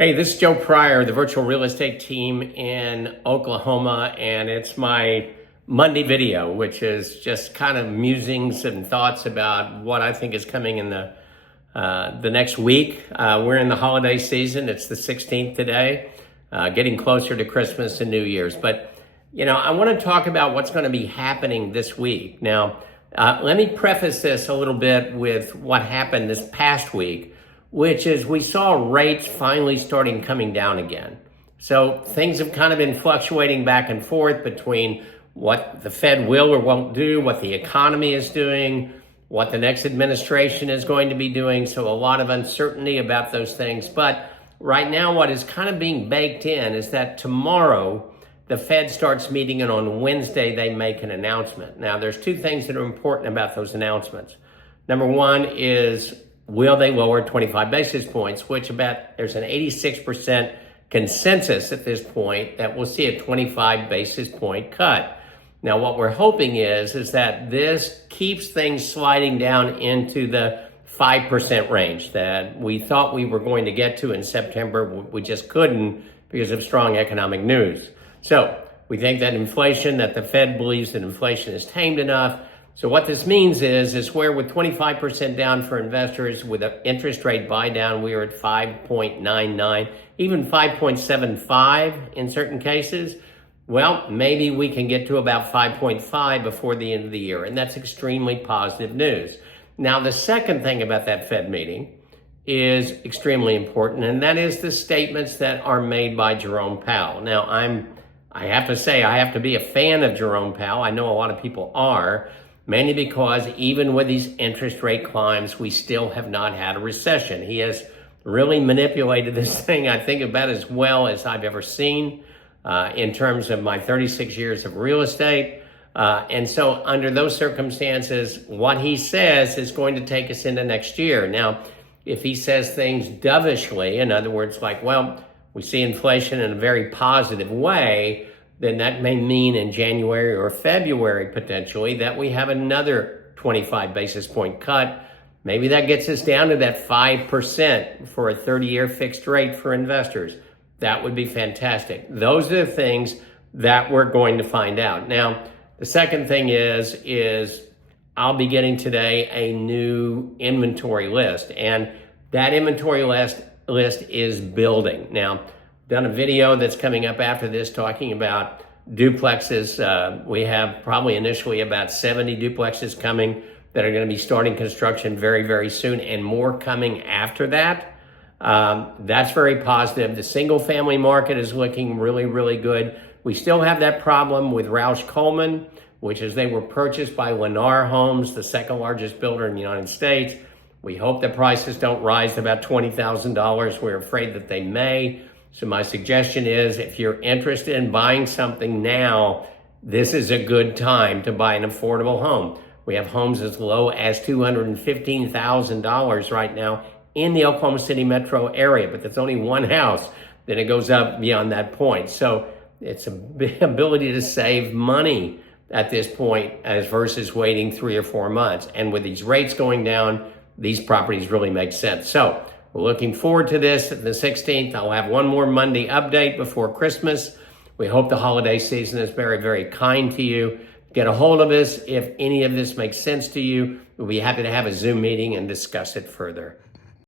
Hey, this is Joe Pryor, the virtual real estate team in Oklahoma, and it's my Monday video, which is just kind of musings and thoughts about what I think is coming in the next week. We're in the holiday season. It's the 16th today, getting closer to Christmas and New Year's. But, I want to talk about what's going to be happening this week. Now, let me preface this a little bit with what happened this past week, which is we saw rates finally starting coming down again. So things have kind of been fluctuating back and forth between what the Fed will or won't do, what the economy is doing, what the next administration is going to be doing. So a lot of uncertainty about those things. But right now, what is kind of being baked in is that tomorrow, the Fed starts meeting, and on Wednesday, they make an announcement. Now, there's two things that are important about those announcements. Number one is, will they lower 25 basis points, which there's an 86% consensus at this point that we'll see a 25 basis point cut. Now, what we're hoping is that this keeps things sliding down into the 5% range that we thought we were going to get to in September. We just couldn't because of strong economic news. So we think that the Fed believes that inflation is tamed enough. So what this means is where with 25% down for investors with an interest rate buy down, we are at 5.99, even 5.75 in certain cases. Well, maybe we can get to about 5.5 before the end of the year. And that's extremely positive news. Now, the second thing about that Fed meeting is extremely important, and that is the statements that are made by Jerome Powell. Now, I have to say, I have to be a fan of Jerome Powell. I know a lot of people are. Mainly because even with these interest rate climbs, we still have not had a recession. He has really manipulated this thing, I think, about as well as I've ever seen in terms of my 36 years of real estate. And so under those circumstances, what he says is going to take us into next year. Now, if he says things dovishly, in other words, like, well, we see inflation in a very positive way, then that may mean in January or February, potentially, that we have another 25 basis point cut. Maybe that gets us down to that 5% for a 30-year fixed rate for investors. That would be fantastic. Those are the things that we're going to find out. Now, the second thing is I'll be getting today a new inventory list, and that inventory list is building. Now, done a video that's coming up after this talking about duplexes. We have probably initially about 70 duplexes coming that are going to be starting construction very, very soon, and more coming after that. That's very positive. The single family market is looking really, really good. We still have that problem with Roush Coleman, which is they were purchased by Lennar Homes, the second largest builder in the United States. We hope the prices don't rise to about $20,000. We're afraid that they may. So my suggestion is, if you're interested in buying something now, this is a good time to buy an affordable home. We have homes as low as $215,000 right now in the Oklahoma City metro area, but that's only one house. Then it goes up beyond that point. So it's a big ability to save money at this point as versus waiting 3 or 4 months. And with these rates going down, these properties really make sense. So we're looking forward to this. The 16th, I'll have one more Monday update before Christmas. We hope the holiday season is very, very kind to you. Get a hold of us if any of this makes sense to you. We'll be happy to have a Zoom meeting and discuss it further.